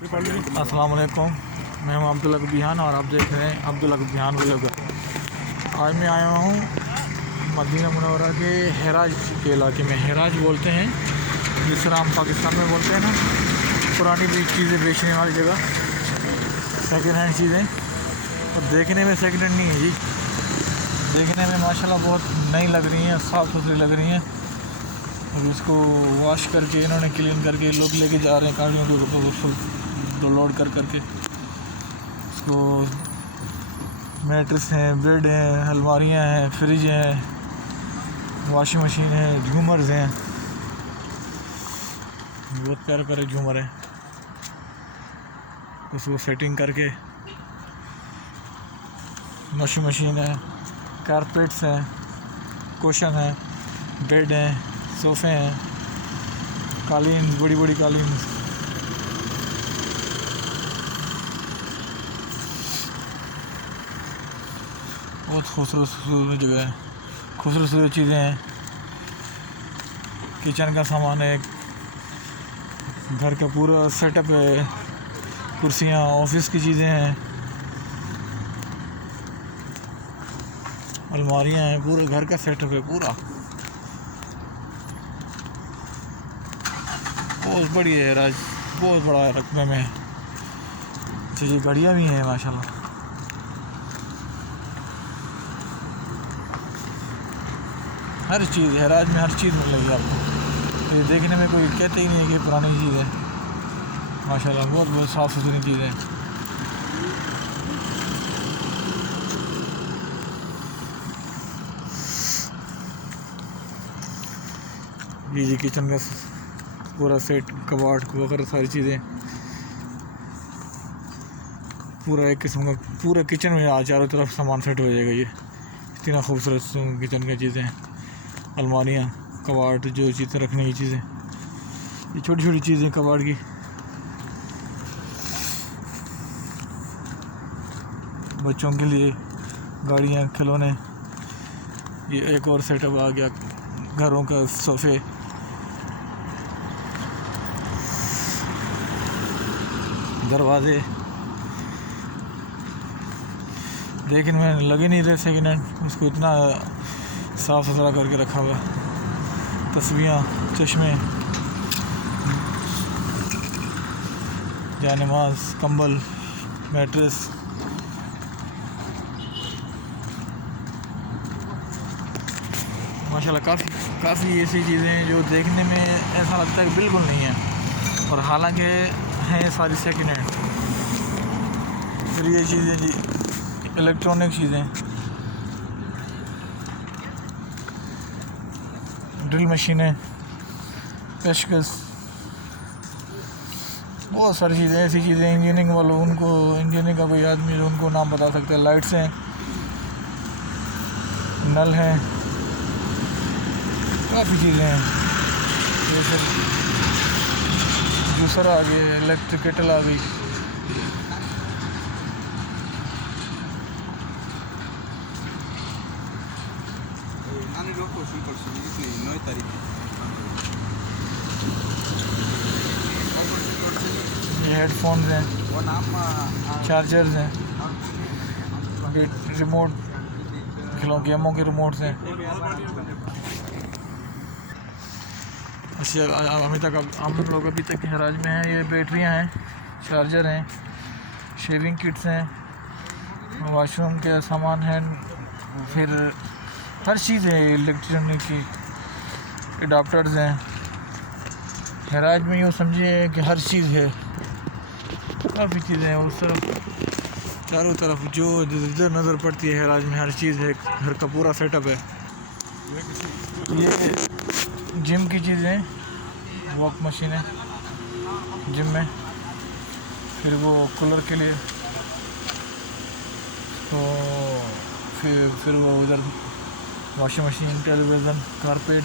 अस्सलाम वालेकुम। मैं हूं अब्दुल हक बिहान और आप देख रहे हैं अब्दुल हक बिहान व्लॉगर। आज मैं आया हूं मदीना मुनव्वरा के हेराज के इलाके में। हेराज बोलते हैं जिस तरह हम पाकिस्तान में बोलते हैं ना, पुरानी चीज़ें बेचने वाली जगह, सेकेंड हैंड चीज़ें। और देखने में सेकेंड हैंड नहीं है जी, देखने में माशाल्लाह बहुत नई लग रही हैं, साफ़ सुथरी लग रही हैं। और इसको वॉश करके इन्होंने क्लीन करके लोग लेके जा रहे हैं गाड़ियों को लोड कर करके। इसको मैट्रेस हैं, बेड हैं, अलमारियाँ हैं, फ्रिज हैं, वॉशिंग मशीन है, झूमर्स हैं, बहुत प्यारे प्यारे झूमर हैं। उसको सेटिंग करके वॉशिंग मशीन है, कारपेट्स हैं, कुशन है, बेड हैं, सोफ़े हैं, कालीन, बड़ी बड़ी कालीन। बहुत खूबसूरत जगह है, खूबसूरत चीज़ें हैं। किचन का सामान है, घर का पूरा सेटअप है, कुर्सियाँ, ऑफिस की चीज़ें हैं, अलमारियाँ हैं, पूरे घर का सेटअप है पूरा। बहुत बड़ी है राज, बहुत बड़ा रकबे में। अच्छा जी, गाड़ियाँ भी हैं माशाल्लाह। हर चीज़ हैराज में, हर चीज़ मिलेगी आपको। ये देखने में कोई कहते ही नहीं है कि पुरानी चीज़ है। माशाल्लाह बहुत बहुत साफ़ सुथरी चीज़ है। ये जी किचन का पूरा सेट, कबाड़ वगैरह सारी चीज़ें, पूरा एक किस्म का पूरा किचन में आज चारों तरफ सामान सेट हो जाएगा। ये इतना खूबसूरत किचन की चीज़ें हैं, अलमारियाँ, कबाड़, जो चीज़ें रखने की चीज़ें, ये छोटी छोटी चीज़ें कबाड़ की। बच्चों के लिए गाड़ियाँ, खिलौने। ये एक और सेटअप आ गया, घरों का सोफ़े, दरवाजे। लेकिन मैं लगे नहीं रहे सेकेंड हैंड, उसको इतना साफ़ सुथरा करके रखा हुआ। तस्वीरें, चश्मे, जानमाज, कंबल, मैट्रेस। माशाल्लाह काफ़ी ऐसी चीज़ें हैं जो देखने में ऐसा लगता है कि बिल्कुल नहीं है, और हालांकि हैं सारी सेकेंड हैंड। फिर ये चीज़ें जी, इलेक्ट्रॉनिक चीज़ें, ड्रिल मशीनें, पेशकश, बहुत सारी चीज़ें, ऐसी चीज़ें इंजीनियरिंग वालों, उनको इंजीनियरिंग का कोई आदमी जो उनको नाम बता सकते हैं। लाइट्स हैं, नल हैं, काफ़ी चीज़ें हैं। जैसे जूसर आ गए, इलेक्ट्रिक केटल आ गई। ये हेडफोन्स हैं, चार्जर्स हैं, रिमोट, गेमों के रिमोट्स हैं। अच्छा, हम लोग अभी तक हैराज में हैं। ये बैटरियां हैं, चार्जर हैं, शेविंग किट्स हैं, वॉशरूम के सामान हैं, फिर हर चीज़ है इलेक्ट्रॉनिक की, एडाप्टर्स हैं। हैराज में यूँ समझिए कि हर चीज़ है, काफ़ी चीज़ें हैं। उस तरफ चारों तरफ जो जिधर नज़र पड़ती है हैराज में हर चीज़ है, घर का पूरा सेटअप है। ये जिम की चीज़ें, वॉक मशीन है जिम में, फिर वो कूलर के लिए, तो फिर वो उधर वॉशिंग मशीन, टेलीविज़न, कारपेट,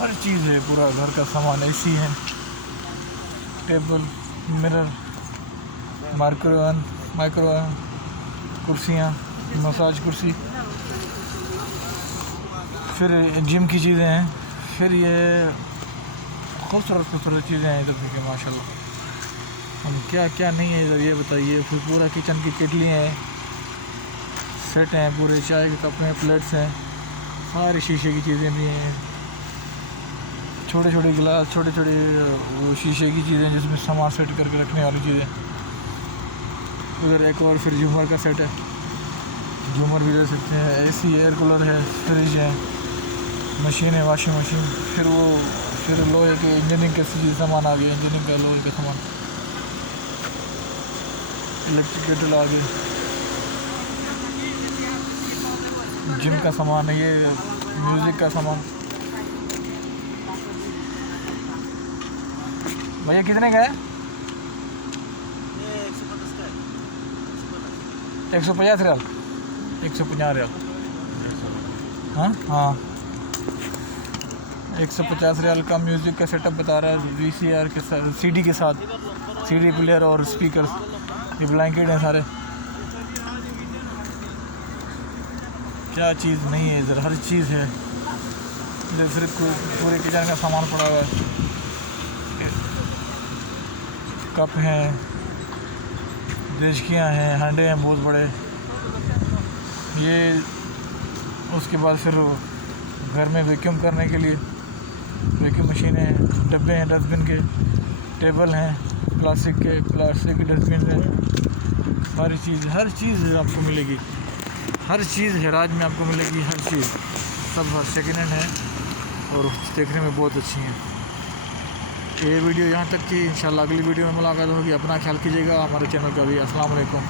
हर चीज़ है, पूरा घर का सामान। एसी है, टेबल, मिरर, माइक्रोवेव, कुर्सियाँ, मसाज कुर्सी। फिर जिम की चीज़ें हैं, फिर ये खूबसूरत चीज़ें हैं इधर देखिए माशाल्लाह। हम क्या क्या नहीं है इधर ये बताइए। फिर पूरा किचन की केटली हैं, सेट हैं, पूरे चाय के कप हैं, प्लेट्स हैं, सारी शीशे की चीज़ें भी हैं, छोटे छोटे गिलास, छोटे छोटे शीशे की चीज़ें जिसमें सामान सेट करके रखने वाली चीज़ें। उधर एक और फिर झूमर का सेट है, झूमर भी ले सकते हैं। एसी, एयर कूलर है, फ्रिज है, मशीन है, वॉशिंग मशीन। फिर लोहे के इंजीनियरिंग के सामान आ गए, इंजीनियरिंग का लोहे का सामान, इलेक्ट्रिक केटल आ गई, जिम का सामान है, ये म्यूज़िक का सामान। भैया कितने का है? 150 रियाल, 150 रियाल। हाँ 150 रियाल का म्यूज़िक का सेटअप बता रहा है, VCR के साथ, CD के साथ, CD प्लेयर और स्पीकर। ये ब्लैंकेट हैं सारे, क्या चीज़ नहीं है इधर, हर चीज़ है इधर। फिर पूरे किचन का सामान पड़ा हुआ है, कप हैं, देशकियाँ हैं, हांडे हैं बहुत बड़े। ये उसके बाद फिर घर में वैक्यूम करने के लिए वैक्यूम मशीन है, डब्बे हैं डस्टबिन के, टेबल हैं प्लास्टिक के डस्टबिन हैं। सारी चीज़, हर चीज़ आपको मिलेगी, हर चीज़ हिराज में आपको मिलेगी, हर चीज़। सब सेकेंड हैंड है और देखने में बहुत अच्छी हैं। ये वीडियो यहाँ तक कि इंशाल्लाह अगली वीडियो में मुलाकात होगी। अपना ख्याल कीजिएगा, हमारे चैनल का भी। अस्सलाम वालेकुम।